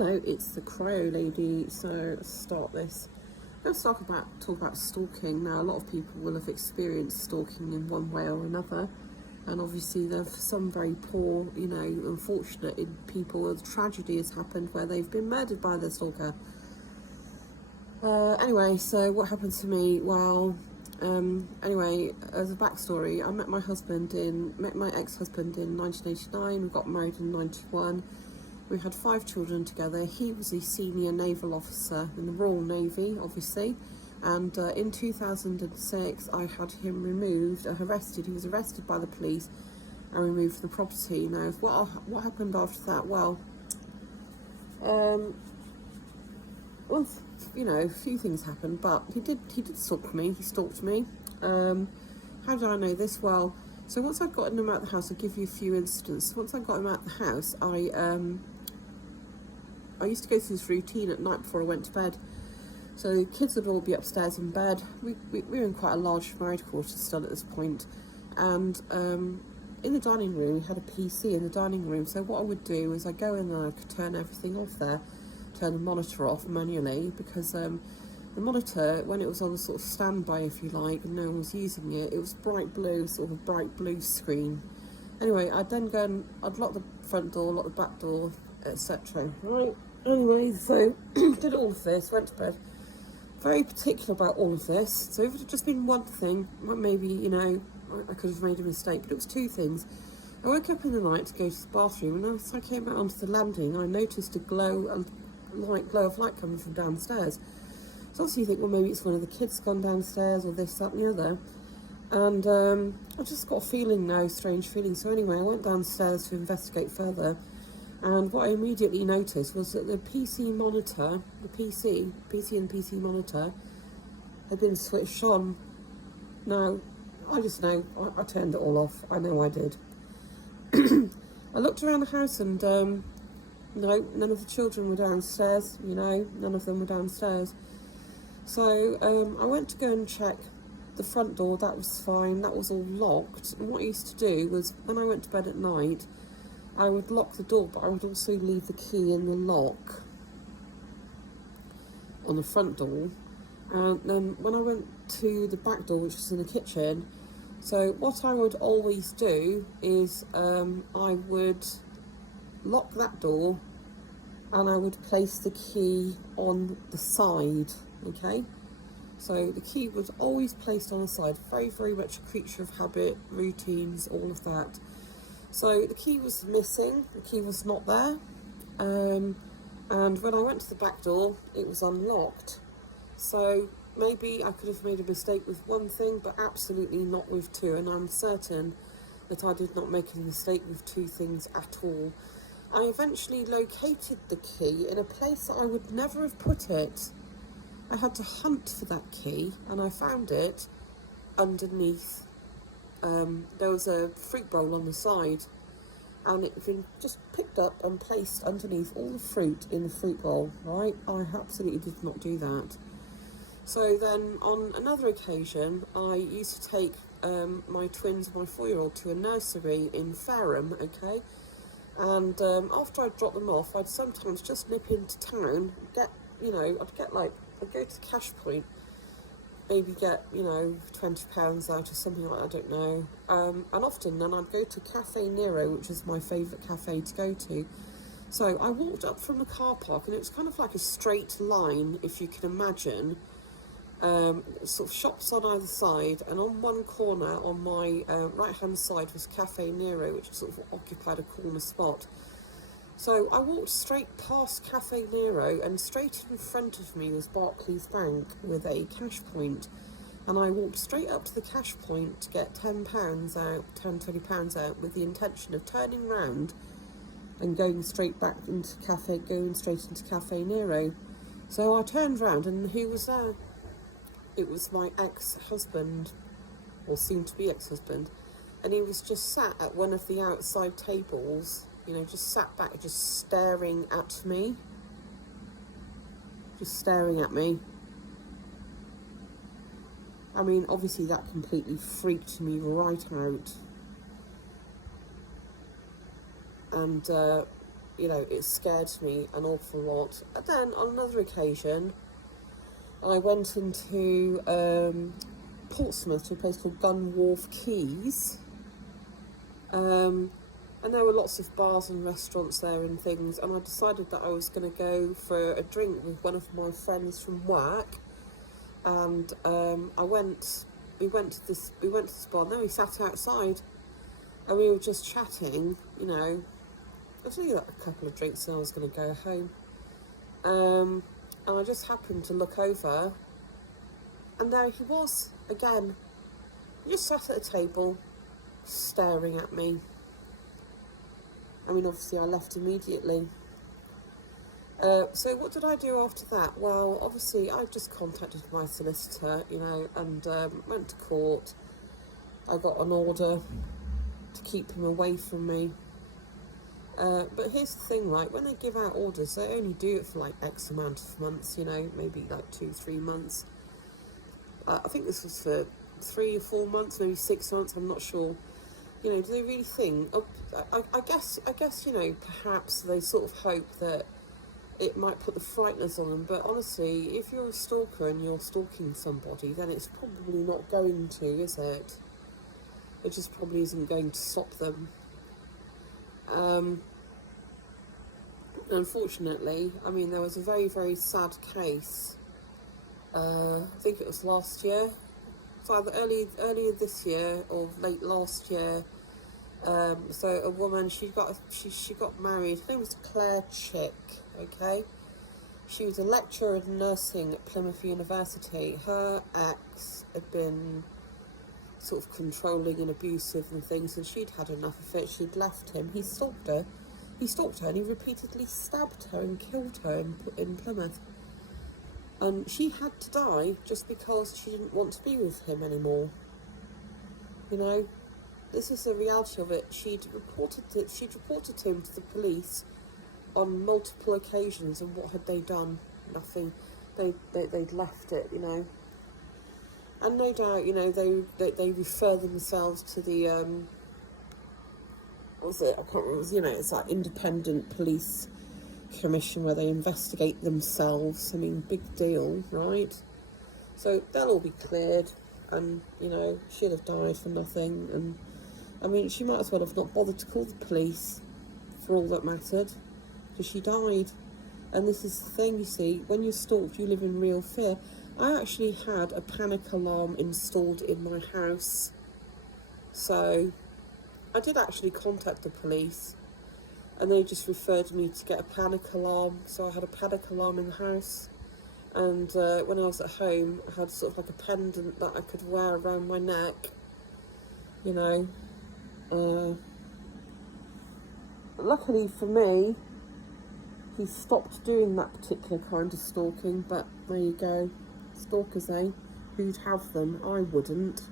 So it's the Crow lady. So let's start this. Let's talk about stalking. Now, a lot of people will have experienced stalking in one way or another, and obviously there's some very poor, unfortunate people. A tragedy has happened where they've been murdered by their stalker. Anyway, so what happened to me? Well, anyway, as a backstory, I met my ex-husband in 1989. We got married in 91. We had 5 children together. He was a senior naval officer in the Royal Navy, obviously. And in 2006, I had him arrested. He was arrested by the police and removed from the property. Now, what happened after that? Well, a few things happened, but he did stalk me. He stalked me. How did I know this? Well, so once I'd gotten him out of the house, I'll give you a few incidents. Once I got him out of the house, I used to go through this routine at night before I went to bed. So the kids would all be upstairs in bed. We were in quite a large married quarter still at this point. And in the dining room, we had a PC in the dining room. So what I would do is I'd go in there, I could turn everything off there, turn the monitor off manually, because the monitor, when it was on a sort of standby, if you like, and no one was using it, it was bright blue, sort of a bright blue screen. Anyway, I'd then go and I'd lock the front door, lock the back door, etc. Right. Anyway, so did all of this, went to bed. Very particular about all of this. So if it had just been one thing, maybe, I could have made a mistake, but it was 2 things. I woke up in the night to go to the bathroom, and as I came out onto the landing, I noticed a glow of light coming from downstairs. So obviously you think, well, maybe it's one of the kids gone downstairs, or this, that, and the other. And I just got a feeling now, strange feeling. So anyway, I went downstairs to investigate further. And what I immediately noticed was that the PC monitor, PC and PC monitor, had been switched on. Now, I just know, I turned it all off. I know I did. I looked around the house and, no, none of the children were downstairs, none of them were downstairs. So I went to go and check the front door. That was fine, that was all locked. And what I used to do was, when I went to bed at night, I would lock the door, but I would also leave the key in the lock on the front door. And then when I went to the back door, which was in the kitchen, so what I would always do is I would lock that door and I would place the key on the side, okay? So the key was always placed on the side, very, very much a creature of habit, routines, all of that. So the key was missing, the key was not there, and when I went to the back door, it was unlocked. So maybe I could have made a mistake with one thing, but absolutely not with 2, and I'm certain that I did not make a mistake with 2 things at all. I eventually located the key in a place that I would never have put it. I had to hunt for that key, and I found it underneath. There was a fruit bowl on the side, and it had been just picked up and placed underneath all the fruit in the fruit bowl, right? I absolutely did not do that. So then on another occasion, I used to take my twins, my 4-year-old, to a nursery in Fareham, okay? And after I'd drop them off, I'd sometimes just nip into town, I'd go to the cash point, maybe get, £20 out or something like that, I don't know. And often then I'd go to Cafe Nero, which is my favourite cafe to go to. So I walked up from the car park, and it was kind of like a straight line, if you can imagine. Sort of shops on either side, and on one corner on my right hand side was Cafe Nero, which sort of occupied a corner spot. So I walked straight past Cafe Nero, and straight in front of me was Barclays Bank with a cash point. And I walked straight up to the cash point to get £10 out, £20 out, with the intention of turning round and going straight into Cafe Nero. So I turned round, and who was there? It was my ex-husband, or soon-to-be ex-husband, and he was just sat at one of the outside tables, just sat back, just staring at me. I mean, obviously that completely freaked me right out. And you know, it scared me an awful lot. And then on another occasion, I went into Portsmouth to a place called Gunwharf Quays. And there were lots of bars and restaurants there and things, and I decided that I was going to go for a drink with one of my friends from work. And we went to this bar, and then we sat outside, and we were just chatting. You know, I was only like a couple of drinks, and I was going to go home. And I just happened to look over, and there he was again. He just sat at a table, staring at me. I mean, obviously I left immediately. So what did I do after that? Well, obviously I just contacted my solicitor, you know, and went to court. I got an order to keep him away from me. But here's the thing, right, when they give out orders, they only do it for like X amount of months, you know, maybe like 2-3 months. I think this was for 3 or 4 months, maybe 6 months, I'm not sure. You know, do they really think? I guess, you know, perhaps they sort of hope that it might put the frighteners on them. But honestly, if you're a stalker and you're stalking somebody, then it's probably not going to, is it? It just probably isn't going to stop them. Unfortunately, I mean, there was a very, very sad case. I think it was last year. It's either earlier this year or late last year. So a woman, she got married. Her name was Claire Chick. Okay, she was a lecturer in nursing at Plymouth University. Her ex had been sort of controlling and abusive and things, and she'd had enough of it. She'd left him. He stalked her, and he repeatedly stabbed her and killed her in Plymouth. And she had to die just because she didn't want to be with him anymore. You know, this is the reality of it. She'd reported him to the police on multiple occasions, and what had they done? Nothing. They'd left it, you know. And no doubt, you know, they refer themselves to the what was it? I can't remember. You know, it's like independent police commission where they investigate themselves. I mean, big deal, right? So they'll all be cleared, and you know, she'd have died for nothing. And I mean, she might as well have not bothered to call the police for all that mattered, because she died. And this is the thing, you see, when you're stalked, you live in real fear. I actually had a panic alarm installed in my house, so I did actually contact the police, and they just referred me to get a panic alarm. So I had a panic alarm in the house, and when I was at home, I had sort of like a pendant that I could wear around my neck, you know. Luckily for me, he stopped doing that particular kind of stalking, but there you go. Stalkers, eh? Who'd have them? I wouldn't.